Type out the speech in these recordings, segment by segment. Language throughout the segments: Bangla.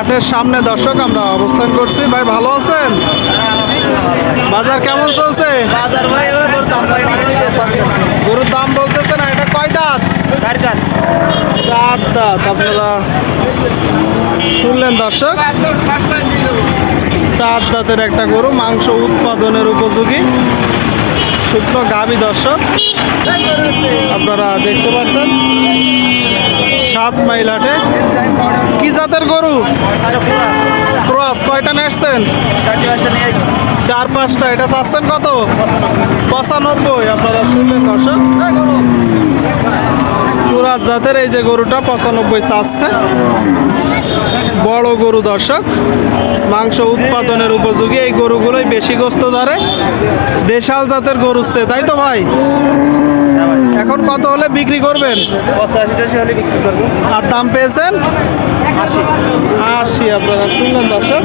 হাটের সামনে দর্শক আমরা অবস্থান করছি। ভাই ভালো আছেন? বাজার কেমন চলছে? বাজার ভাই গরুর দাম বলতেছে না এটা কয় দাঁত? সাত দাঁত। আপনারা শুনলেন দর্শক? চার দাঁতের একটা গরু মাংস উৎপাদনের উপযোগী। শুকনো গাভী দর্শক আপনারা দেখতে পাচ্ছেন। সাত মাইল হাটে। কি জাতের গরু? ক্রস। কয়টা নেসছেন চার, পাঁচটা। এটা চাচ্ছেন কত? পঁচানব্বই। আপনারা শুনলেন দর্শক? পুরাত জাতের এই যে গরুটা পঁচানব্বই চাচ্ছে। বড় গরু দর্শক। মাংস উৎপাদনের উপযোগী এই গরুগুলোই বেশি গোস্ত ধরে। দেশাল জাতের গরু তাই তো ভাই? এখন কত হলে বিক্রি করবেন? আর দাম পেয়েছেন? আশি। আপনারা শুনলেন দর্শক?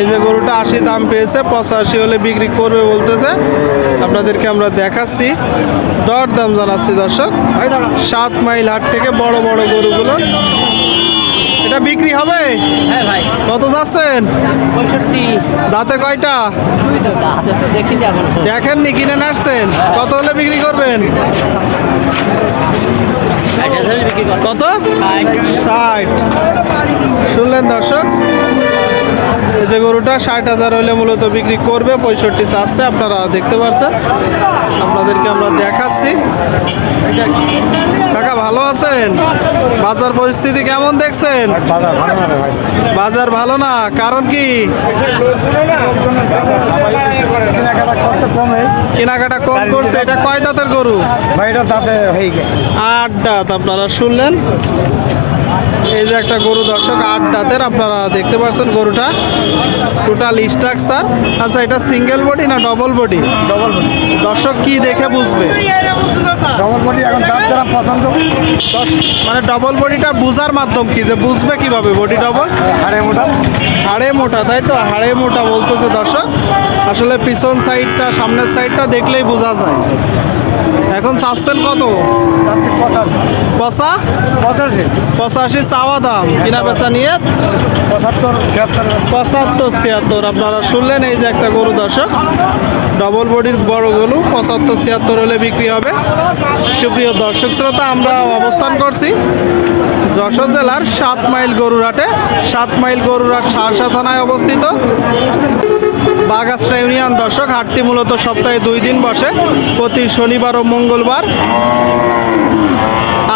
এই যে গরুটা আশি দাম পেয়েছে পঁচাশি হলে বিক্রি করবে বলতেছে। আপনাদেরকে আমরা দেখাচ্ছি। দর দাম জানাচ্ছি দর্শক। সাত মাইল হাট থেকে বড় বড় গরুগুলো। এটা বিক্রি হবে? হ্যাঁ ভাই। কত যাচ্ছেন? পঁয়ষট্টি। দাঁতে কয়টা? দেখেননি কিনে নাড়ছেন কত হলে বিক্রি করবেন? কত? ষাট। শুনলেন দর্শক? যে গরুটা ষাট হাজার হলে মূলত বিক্রি করবে পঁয়ষট্টি চাচ্ছে আপনারা দেখতে পাচ্ছেন আপনাদেরকে আমরা দেখাচ্ছি। কাকা ভালো আছেন? বাজার পরিস্থিতি কেমন দেখছেন? বাজার ভালো না কারণ কি? কেনাকাটা কম। করছে এটা কয় দাঁতের গরু? আট দাঁত আপনারা শুনলেন? এই যে একটা গরু দর্শক আট দাঁতের আপনারা দেখতে পাচ্ছেন গরুটা। টোটাল স্ট্রাকচার আচ্ছা এটা সিঙ্গেল বডি না ডবল বডি ডবল বডি দর্শক কি দেখে বুঝবে? ডবল বডি এখন দাম যারা পছন্দ। মানে ডবল বডিটা বুঝার মাধ্যম কি? যে বুঝবে কীভাবে বডি ডবল হাড়ে মোটা। হাড়ে মোটা তাই তো? হাড়ে মোটা বলতেছে দর্শক। আসলে পিছন সাইডটা সামনের সাইডটা দেখলেই বোঝা যায়। এখন চাচ্ছেন কত? পচা? পঁচাশি। পঁচাশি চাওয়া দাম। কিনা বেচা নিয়ে? পঁচাত্তর ছিয়াত্তর। পঁচাত্তর ছিয়াত্তর। আপনারা শুনলেন এই যে একটা গরু দর্শক। ডবল বডির বড় গরু পঁচাত্তর ছিয়াত্তর হলে বিক্রি হবে। সুপ্রিয় দর্শক শ্রোতা আমরা অবস্থান করছি যশোর জেলার সাত মাইল গরুরহাটে সাত মাইল গরুরহাট সারসা থানায় অবস্থিত। বাগাসরা ইউনিয়ন। দর্শক, হাটটি মূলত সপ্তাহে দুই দিন বসে। প্রতি শনিবার ও মঙ্গলবার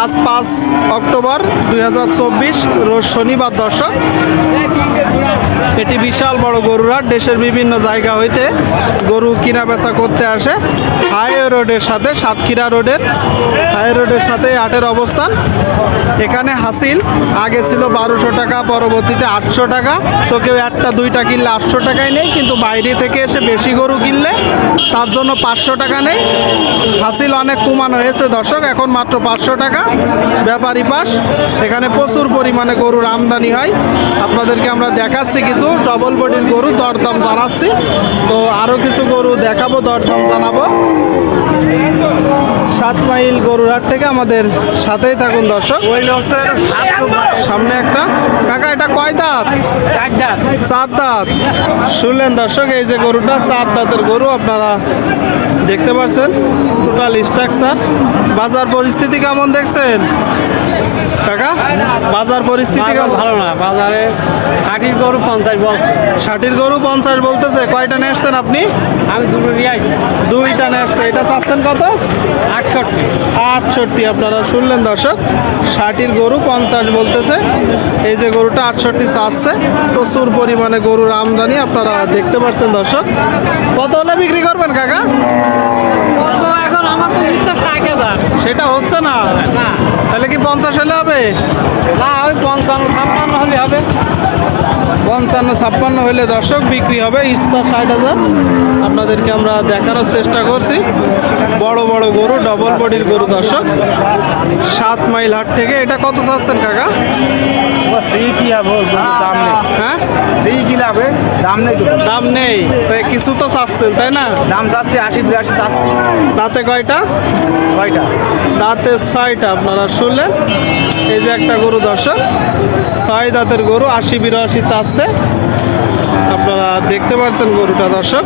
আজ পাঁচ অক্টোবর দু হাজার চব্বিশ, রোজ শনিবার দর্শক। এটি বিশাল বড় গরুরাট দেশের বিভিন্ন জায়গা হইতে গরু কিনা বেচা করতে আসে। হাইওয়ে রোডের সাথে, সাতক্ষীরা রোডের, হাই রোডের সাথে আটের অবস্থান। এখানে হাসিল, আগে ছিল বারোশো টাকা, পরবর্তীতে আটশো টাকা। তো কেউ একটা, দুইটা কিনলে আটশো টাকায় নেই, কিন্তু বাইরে থেকে এসে বেশি গরু কিনলে তার জন্য পাঁচশো টাকা নেই। হাসিল অনেক কমানো হয়েছে দর্শক, এখন মাত্র পাঁচশো টাকা। ব্যাপারী পাস, এখানে প্রচুর পরিমাণে গরুর আমদানি হয়। আপনাদেরকে আমরা দেখাচ্ছি, কিন্তু ডবল বডির গরু দরদাম জানাচ্ছি। তো আরও কিছু গরু দেখাবো দরদাম জানাব। সাত মাইল গরুরহাট থেকে আমাদের সাথেই থাকুন দর্শক। ওই সামনে একটা। কাকা এটা কয় দাঁত? চার দাঁত। শুনলেন দর্শক এই যে গরুটা চার দাঁতের গরু আপনারা দেখতে পাচ্ছেন। টোটাল স্ট্রাকচার বাজার পরিস্থিতি কেমন দেখছেন? কাকা বাজার পরিস্থিতি ভালো না বাজারে ষাটির গরু পঞ্চাশ বল ষাটির গরু পঞ্চাশ বলতেছে কয়টা নেসছেন আপনি? আমি দুটো নিয়ে আসছি। দুইটা নেসছে এটা চাচ্ছেন কত? আটষট্টি। আটষট্টি আপনারা শুনলেন দর্শক ষাটির গরু পঞ্চাশ বলতেছে এই যে গরুটা আটষট্টি চাচ্ছে প্রচুর পরিমাণে গরুর আমদানি আপনারা দেখতে পাচ্ছেন দর্শক। কত হলে বিক্রি করবেন কাকা? এখন আমার তো ইচ্ছা ষাট হাজার সেটা হচ্ছে না না তাহলে কি পঞ্চাশ হলে হবে না ওই পঞ্চান্ন ছাপ্পান্ন হলে হবে। পঞ্চান্ন ছাপ্পান্ন হলে দর্শক বিক্রি হবে ইচ্ছা ষাট হাজার। আপনাদেরকে আমরা দেখানোর চেষ্টা করছি। বড় বড় গরু ডবল বডির গরু দর্শক। সাত মাইল হাট থেকে। এটা কত চাচ্ছেন কাকা? সেই কি হবে দাম নেই। হ্যাঁ? সেই কি লাভে দাম নেই দাম নেই। তো কিছু তো চাচ্ছেন তাই না? দাম যাচ্ছে আশি বিরাশি চাচ্ছি। দাঁতে কয়টা? ছয়টা। দাঁতে ছয়টা আপনারা শুনলেন। এই যে একটা গরু দর্শক, ছয় দাঁতের গরু, আশি বিরাশি চাচ্ছে। আপনারা দেখতে পাচ্ছেন গরুটা দর্শক।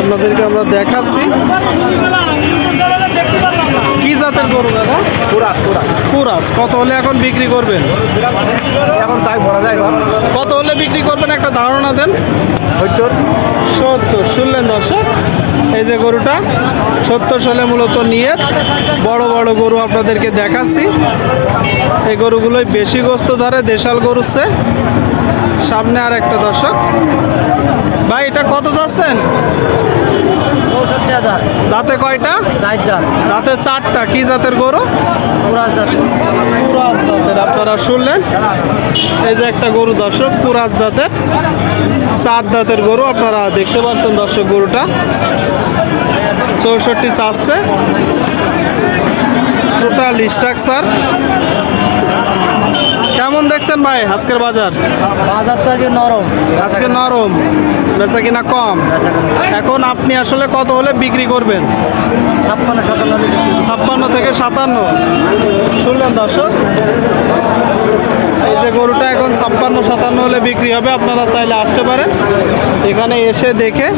আপনাদেরকে আমরা দেখাচ্ছি। গরু দাদা? পুরাস কত হলে এখন বিক্রি করবেন? এখন তাই বলা যায় না কত হলে বিক্রি করবেন? একটা ধারণা দেন। সত্তর। সত্তর। শুনলেন দর্শক? এই যে গরুটা সত্তর সালে মূলত নিয়ে বড় বড় গরু আপনাদেরকে দেখাচ্ছি। এই গরুগুলোই বেশি গোস্ত ধরে দেশাল গরুচ্ছে সামনে আর একটা দর্শক। ভাই এটা কত যাচ্ছেন? দাঁতে কয়টা? দাঁতে। চারটা। কি জাতের গরু? পুরাজ জাতের। আপনারা শুনলেন? এই যে একটা গরু দর্শক পুরাজ জাতের সাত দাঁতের গরু। আপনারা দেখতে পাচ্ছেন দর্শক গরুটা। চৌষট্টি চাচ্ছে। টোটাল স্ট্রাকচার কেমন দেখছেন ভাই আজকের বাজার? বাজারটা যে নরম। আজকে নরম বেচা কিনা কম। এখন আপনি আসলে কত হলে বিক্রি করবেন? ছাপ্পান্ন সাতান্ন ছাপ্পান্ন থেকে সাতান্ন। শুনলেন দর্শক? এই যে গরুটা এখন ছাপ্পান্ন সাতান্ন হলে বিক্রি হবে আপনারা চাইলে আসতে পারেন। এখানে এসে দেখে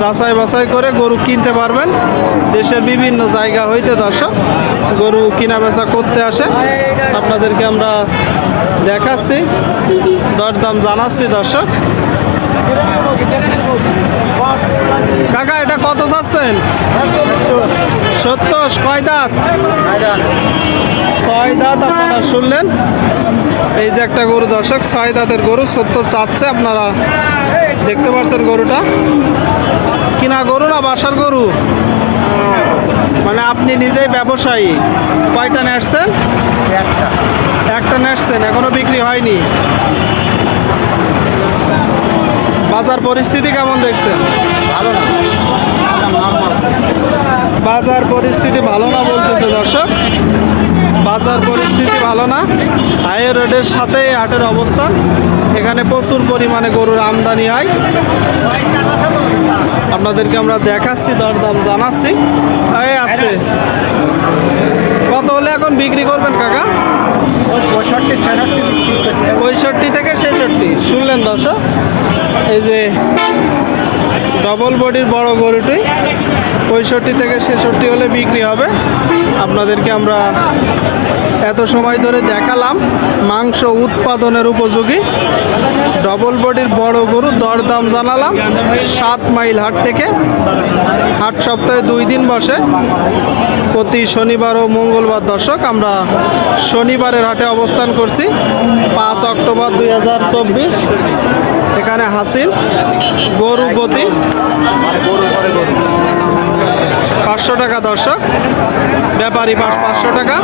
যাচাই বাছাই করে গরু কিনতে পারবেন। দেশের বিভিন্ন জায়গা হইতে দর্শক গরু কিনা বেচা করতে আসে। আপনাদেরকে আমরা দেখাচ্ছি, দরদাম জানাচ্ছি দর্শক। কাকা, এটা কত চাচ্ছেন? সত্তর, কয় দাঁত? ছয় দাঁত আপনারা শুনলেন। এই যে একটা গরু দর্শক, ছয় দাঁতের গরু, সত্তর চাচ্ছে আপনারা। দেখতে পাচ্ছেন গরুটা? কিনা গরু না বাসার গরু? মানে আপনি নিজেই ব্যবসায়ী। কয়টা নেসছেন একটা। একটা নেসছেন এখনও বিক্রি হয়নি। বাজার পরিস্থিতি কেমন দেখছেন? ভালো না। বাজার পরিস্থিতি ভালো না বলতেছে দর্শক? বাজার পরিস্থিতি ভালো না। হাই রোডের সাথে হাটের অবস্থান এখানে প্রচুর পরিমাণে গরুর আমদানি হয়। আপনাদেরকে আমরা দেখাচ্ছি, দরদাম জানাচ্ছি। এই আসতে কত হলে এখন বিক্রি করবেন কাকা? পঁয়ষট্টি পঁয়ষট্টি থেকে ছেষট্টি, শুনলেন দর্শক? এই যে ডবল বডির বড় গরুটি, পঁয়ষট্টি থেকে ছেষট্টি হলে বিক্রি হবে। আপনাদেরকে আমরা এত সময় ধরে দেখালাম মাংস উৎপাদনের উপযোগী। ডবল বডির বড় গরু দরদাম জানালাম সাত মাইল হাট থেকে। হাট সপ্তাহে দুই দিন বসে। প্রতি শনিবার ও মঙ্গলবার দর্শক আমরা শনিবারের হাটে অবস্থান করছি। পাঁচ অক্টোবর দুই হাজার চব্বিশ। এখানে হাসিল গরু প্রতি পাঁচশো টাকা দর্শক। ব্যাপারী পাঁচ পাঁচশো টাকা।